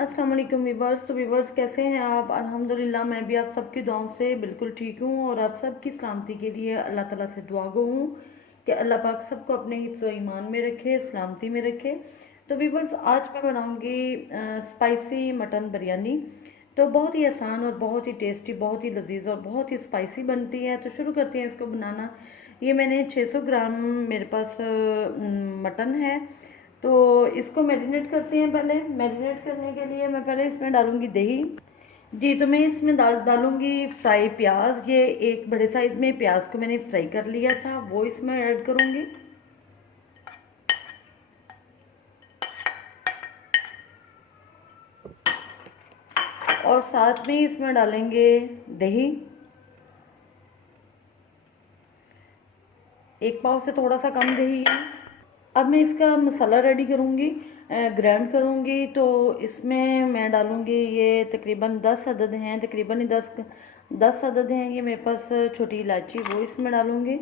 अस्सलाम वालेकुम वीवर्स। तो वीवर्स कैसे हैं आप? अल्हम्दुलिल्लाह मैं भी आप सबकी दुआओं से बिल्कुल ठीक हूँ और आप सबकी सलामती के लिए अल्लाह ताला से दुआ गो हूँ कि अल्लाह पाक सबको अपने हिफ्ज़ व ईमान में रखे, सलामती में रखे। तो वीवर्स आज मैं बनाऊँगी स्पाइसी मटन बिरयानी। तो बहुत ही आसान और बहुत ही टेस्टी, बहुत ही लजीज और बहुत ही स्पाइसी बनती है। तो शुरू करते हैं इसको बनाना। ये मैंने 600 ग्राम मेरे पास मटन है। तो इसको मैरिनेट करते हैं। पहले मैरिनेट करने के लिए मैं पहले इसमें डालूंगी दही। जी, तो मैं इसमें डालूंगी फ्राई प्याज। ये एक बड़े साइज में प्याज को मैंने फ्राई कर लिया था, वो इसमें ऐड करूंगी। और साथ में इसमें डालेंगे दही, एक पाव से थोड़ा सा कम दही है। अब मैं इसका मसाला रेडी करूँगी, ग्राइंड करूँगी। तो इसमें मैं डालूँगी, ये तकरीबन 10 अदद हैं, तकरीबन ही 10 अदद हैं ये मेरे पास छोटी इलायची, वो इसमें डालूँगी।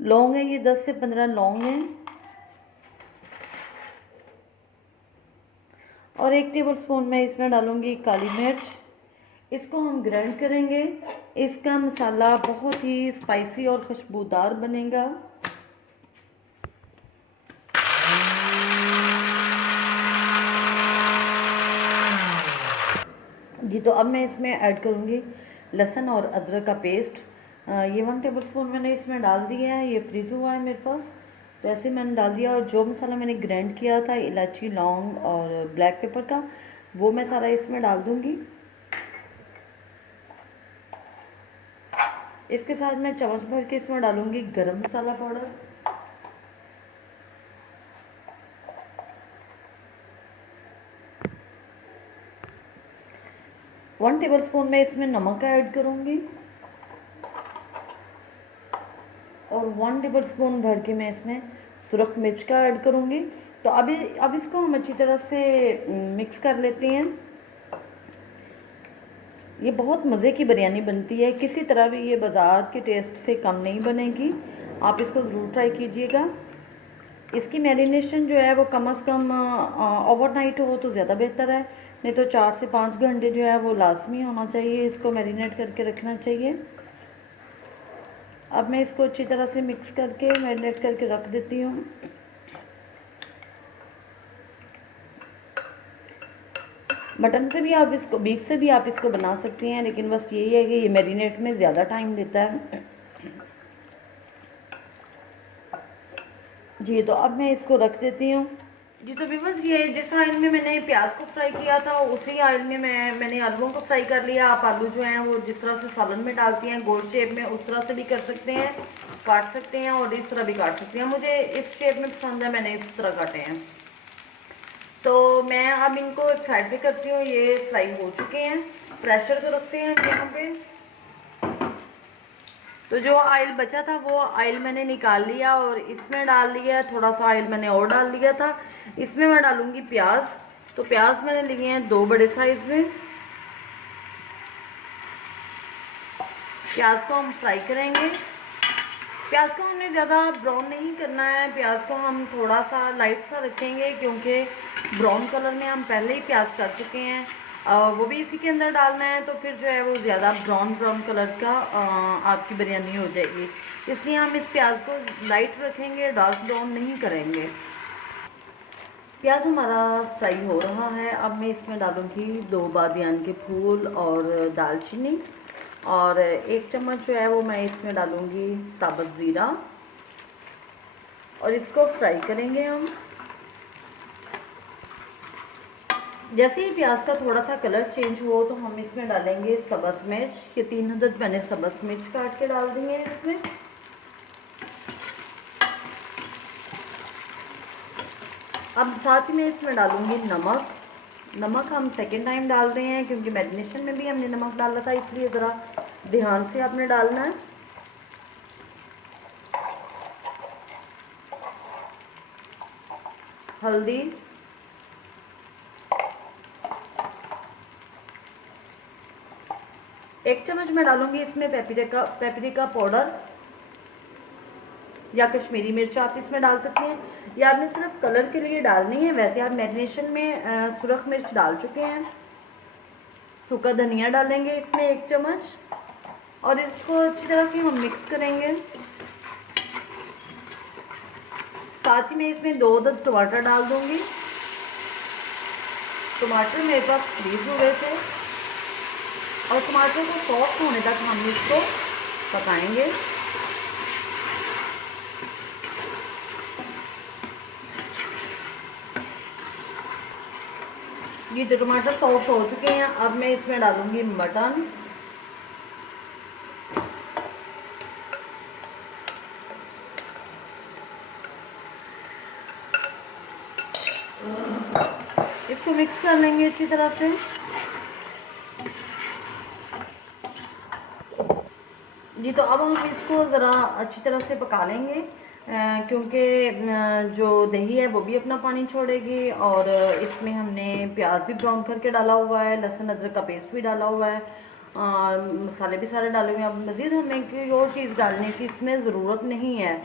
लौंग है, ये 10 से 15 लौंग हैं। और 1 टेबल स्पून मैं इसमें डालूँगी काली मिर्च। इसको हम ग्राइंड करेंगे। इसका मसाला बहुत ही स्पाइसी और खुशबूदार बनेगा। जी, तो अब मैं इसमें ऐड करूँगी लहसुन और अदरक का पेस्ट। ये 1 टेबल स्पून मैंने इसमें डाल दिया है, ये फ्रीज़ हुआ है मेरे पास। तो ऐसे मैंने डाल दिया। और जो मसाला मैंने ग्राइंड किया था इलायची, लौंग और ब्लैक पेपर का, वो मैं सारा इसमें डाल दूँगी। इसके साथ मैं चम्मच भर के इसमें डालूँगी गरम मसाला पाउडर। वन टेबल स्पून मैं इसमें नमक ऐड करूँगी। और 1 टेबल स्पून भर के मैं इसमें सुरख मिर्च का ऐड करूँगी। तो अब इसको हम अच्छी तरह से मिक्स कर लेते हैं। ये बहुत मज़े की बिरयानी बनती है, किसी तरह भी ये बाज़ार के टेस्ट से कम नहीं बनेगी। आप इसको ज़रूर ट्राई कीजिएगा। इसकी मैरिनेशन जो है वो कम से कम ओवरनाइट हो तो ज़्यादा बेहतर है, नहीं तो 4 से 5 घंटे जो है वो लाजमी होना चाहिए, इसको मैरिनेट करके रखना चाहिए। अब मैं इसको अच्छी तरह से मिक्स करके मैरिनेट करके रख देती हूँ। मटन से भी आप इसको, बीफ से भी आप इसको बना सकती हैं, लेकिन बस यही है कि ये मैरिनेट में ज़्यादा टाइम लेता है। जी, तो अब मैं इसको रख देती हूँ। जी, तो व्यूअर्स ये जिस ऑयल में मैंने प्याज को फ्राई किया था उसी ऑयल में मैंने आलूओं को फ्राई कर लिया। आप आलू जो हैं वो जिस तरह से सालन में डालती हैं गोल शेप में, उस तरह से भी कर सकते हैं, काट सकते हैं और इस तरह भी काट सकते हैं। मुझे इस शेप में पसंद है, मैंने इस तरह काटे हैं। तो मैं अब इनको एक साइड पे करती हूँ। ये फ्राई हो चुके हैं। प्रेशर तो रखते हैं यहाँ पे। तो जो ऑयल बचा था वो ऑयल मैंने निकाल लिया और इसमें डाल लिया। थोड़ा सा ऑयल मैंने और डाल लिया था। इसमें मैं डालूंगी प्याज। तो प्याज मैंने लिए हैं 2 बड़े साइज में। प्याज को हम फ्राई करेंगे। प्याज को हमने ज़्यादा ब्राउन नहीं करना है, प्याज को हम थोड़ा सा लाइट सा रखेंगे, क्योंकि ब्राउन कलर में हम पहले ही प्याज कर चुके हैं। वो भी इसी के अंदर डालना है, तो फिर जो है वो ज़्यादा ब्राउन कलर का आपकी बिरयानी हो जाएगी। इसलिए हम इस प्याज को लाइट रखेंगे, डार्क ब्राउन नहीं करेंगे। प्याज हमारा फ्राई हो रहा है। अब मैं इसमें डालूँगी 2 बादियान के फूल और दालचीनी, और 1 चम्मच जो है वो मैं इसमें डालूँगी साबुत ज़ीरा, और इसको फ्राई करेंगे हम। जैसे ही प्याज का थोड़ा सा कलर चेंज हो तो हम इसमें डालेंगे सब्ज़ मिर्च। ये 3 अदद मैंने सब्ज़ मिर्च काट के डाल दी है इसमें। अब साथ ही मैं इसमें डालूंगी नमक। नमक हम सेकेंड टाइम डाल रहे हैं, क्योंकि मैरिनेशन में भी हमने नमक डाला था, इसलिए ज़रा ध्यान से आपने डालना है। हल्दी, एक चम्मच मैं डालूंगी इसमें पेपरिका पाउडर। या कश्मीरी मिर्च आप इसमें डाल सकते हैं, या आपने सिर्फ कलर के लिए डालनी है। वैसे आप मैरिनेशन में सुरख मिर्च डाल चुके हैं। सूखा धनिया डालेंगे इसमें 1 चम्मच, और इसको अच्छी तरह से हम मिक्स करेंगे। साथ ही मैं इसमें 2 अदद टमाटर डाल दूंगी। टमाटर मेरे पास फ्रीज हुए थे, और टमाटर को सॉफ्ट होने तक हम इसको पकाएंगे। ये जो टमाटर सॉफ्ट हो चुके हैं, अब मैं इसमें डालूंगी मटन। इसको मिक्स कर लेंगे अच्छी तरह से। जी, तो अब हम इसको ज़रा अच्छी तरह से पका लेंगे, क्योंकि जो दही है वो भी अपना पानी छोड़ेगी, और इसमें हमने प्याज भी ब्राउन करके डाला हुआ है, लहसुन अदरक का पेस्ट भी डाला हुआ है, मसाले भी सारे डाले हुए हैं। अब मज़ीद हमें कोई और चीज़ डालने की इसमें ज़रूरत नहीं है।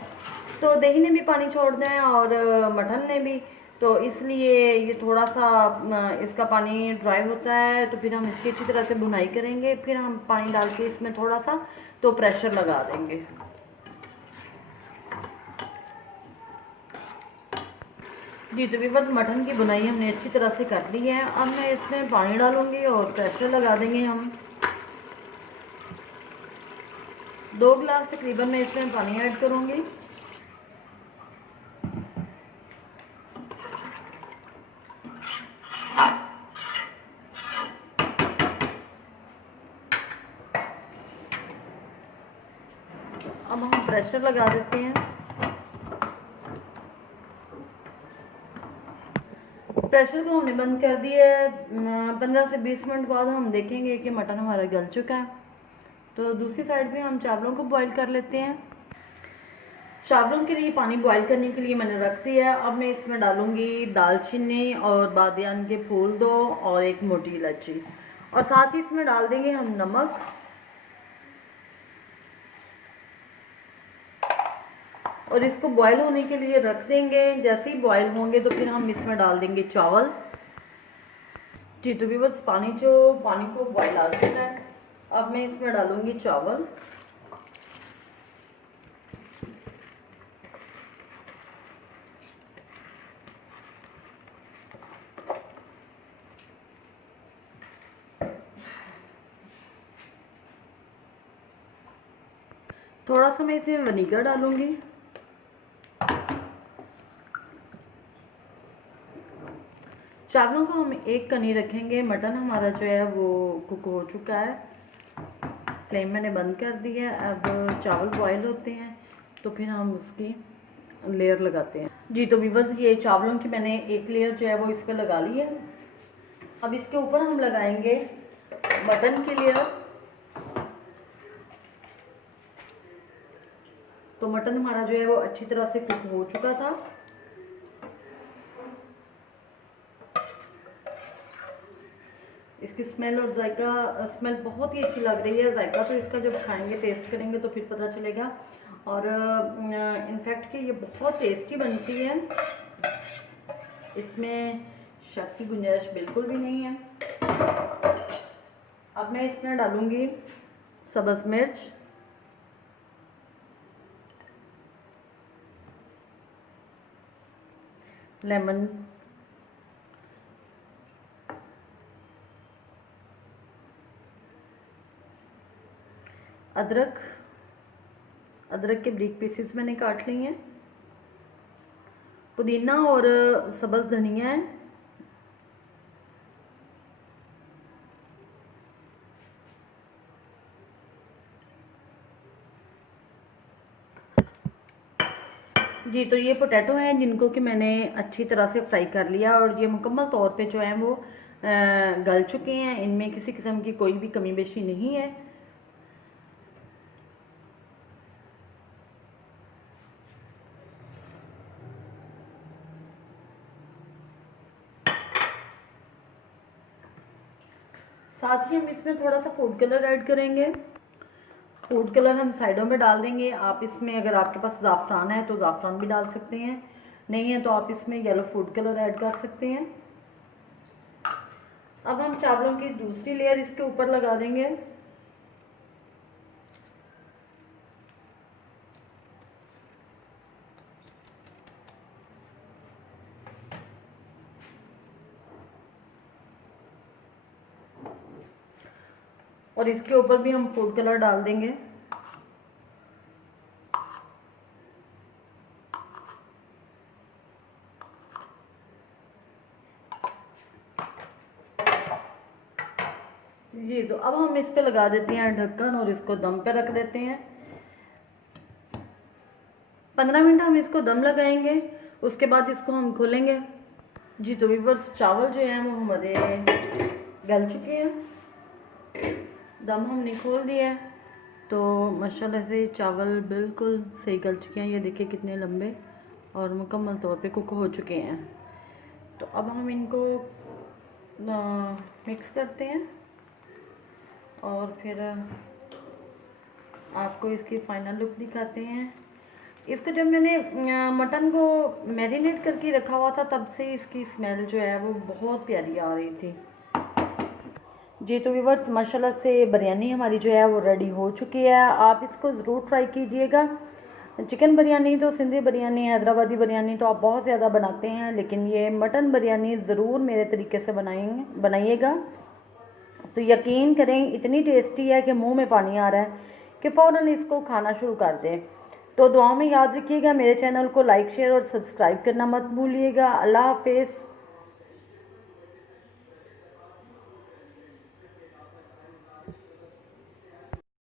तो दही ने भी पानी छोड़ना है और मटन ने भी, तो इसलिए ये थोड़ा सा इसका पानी ड्राई होता है, तो फिर हम इसकी अच्छी तरह से भुनाई करेंगे। फिर हम पानी डाल के इसमें थोड़ा सा तो प्रेशर लगा देंगे। जी, तो व्यूअर्स, मटन की बुनाई हमने अच्छी तरह से कर ली है। अब मैं इसमें पानी डालूंगी और प्रेशर लगा देंगे हम। 2 गिलास तकरीबन मैं इसमें पानी ऐड करूंगी। अब हम प्रेशर लगा देते हैं। प्रेशर को हमने बंद कर दिया है। 15 से 20 मिनट बाद हम देखेंगे कि मटन हमारा गल चुका है। तो दूसरी साइड पे हम चावलों को बॉईल कर लेते हैं। चावलों के लिए पानी बॉईल करने के लिए मैंने रख दिया है। अब मैं इसमें डालूंगी दालचीनी और बादियान के फूल 2 और 1 मोटी इलायची, और साथ ही इसमें डाल देंगे हम नमक। और इसको बॉईल होने के लिए रख देंगे। जैसे ही बॉईल होंगे तो फिर हम इसमें डाल देंगे चावल। जी, तो व्यूअर्स, पानी को बॉईल आ चुका है। अब मैं इसमें डालूंगी चावल। थोड़ा सा मैं इसमें विनीगर डालूंगी। चावलों को हम 1 कनी रखेंगे। मटन हमारा जो है वो कुक हो चुका है। फ्लेम मैंने बंद कर दी है। अब चावल बॉईल होते हैं तो फिर हम उसकी लेयर लगाते हैं। जी, तो व्यूअर्स, ये चावलों की मैंने 1 लेयर जो है वो इस पर लगा ली है। अब इसके ऊपर हम लगाएंगे मटन की लेयर। तो मटन हमारा जो है वो अच्छी तरह से कुक हो चुका था। इसकी स्मेल और जायका, स्मेल बहुत ही अच्छी लग रही है। जायका तो इसका जब खाएंगे, टेस्ट करेंगे तो फिर पता चलेगा। और इनफैक्ट कि ये बहुत टेस्टी बनती है, इसमें शक की गुंजाइश बिल्कुल भी नहीं है। अब मैं इसमें डालूंगी सब्ज़ मिर्च, लेमन, अदरक के ब्रीक पीसेस मैंने काट लिए हैं, पुदीना और सब्ज़ धनिया है, जी। तो ये पोटैटो हैं जिनको कि मैंने अच्छी तरह से फ्राई कर लिया, और ये मुकम्मल तौर पे जो है वो गल चुके हैं। इनमें किसी किस्म की कोई भी कमी बेशी नहीं है। साथ ही हम इसमें थोड़ा सा फूड कलर ऐड करेंगे। फूड कलर हम साइडों में डाल देंगे। आप इसमें अगर आपके पास ज़ाफ़रान है तो ज़ाफ़रान भी डाल सकते हैं, नहीं है तो आप इसमें येलो फूड कलर ऐड कर सकते हैं। अब हम चावलों की दूसरी लेयर इसके ऊपर लगा देंगे। और इसके ऊपर भी हम फूड कलर डाल देंगे। जी, तो अब हम इस पे लगा देते हैं ढक्कन और इसको दम पे रख देते हैं। 15 मिनट हम इसको दम लगाएंगे, उसके बाद इसको हम खोलेंगे। जी, तो व्यूअर्स चावल जो हैं वो हमारे गल चुके हैं, दम हमने खोल दिया है। तो माशाल्लाह से चावल बिल्कुल सही गल चुके हैं। ये देखिए कितने लंबे और मुकम्मल तौर पे कुक हो चुके हैं। तो अब हम इनको मिक्स करते हैं और फिर आपको इसकी फाइनल लुक दिखाते हैं। इसको जब मैंने मटन को मैरिनेट करके रखा हुआ था तब से इसकी स्मेल जो है वो बहुत प्यारी आ रही थी। जी, तो व्यूअर्स माशाल्लाह से बिरयानी हमारी जो है वो रेडी हो चुकी है। आप इसको ज़रूर ट्राई कीजिएगा। चिकन बिरयानी तो सिंधी बिरयानी, हैदराबादी बिरयानी तो आप बहुत ज़्यादा बनाते हैं, लेकिन ये मटन बिरयानी ज़रूर मेरे तरीके से बनाइएगा। तो यकीन करें इतनी टेस्टी है कि मुंह में पानी आ रहा है कि फ़ौरन इसको खाना शुरू कर दें। तो दुआओं में याद रखिएगा, मेरे चैनल को लाइक शेयर और सब्सक्राइब करना मत भूलिएगा। अल्लाह हाफिज़।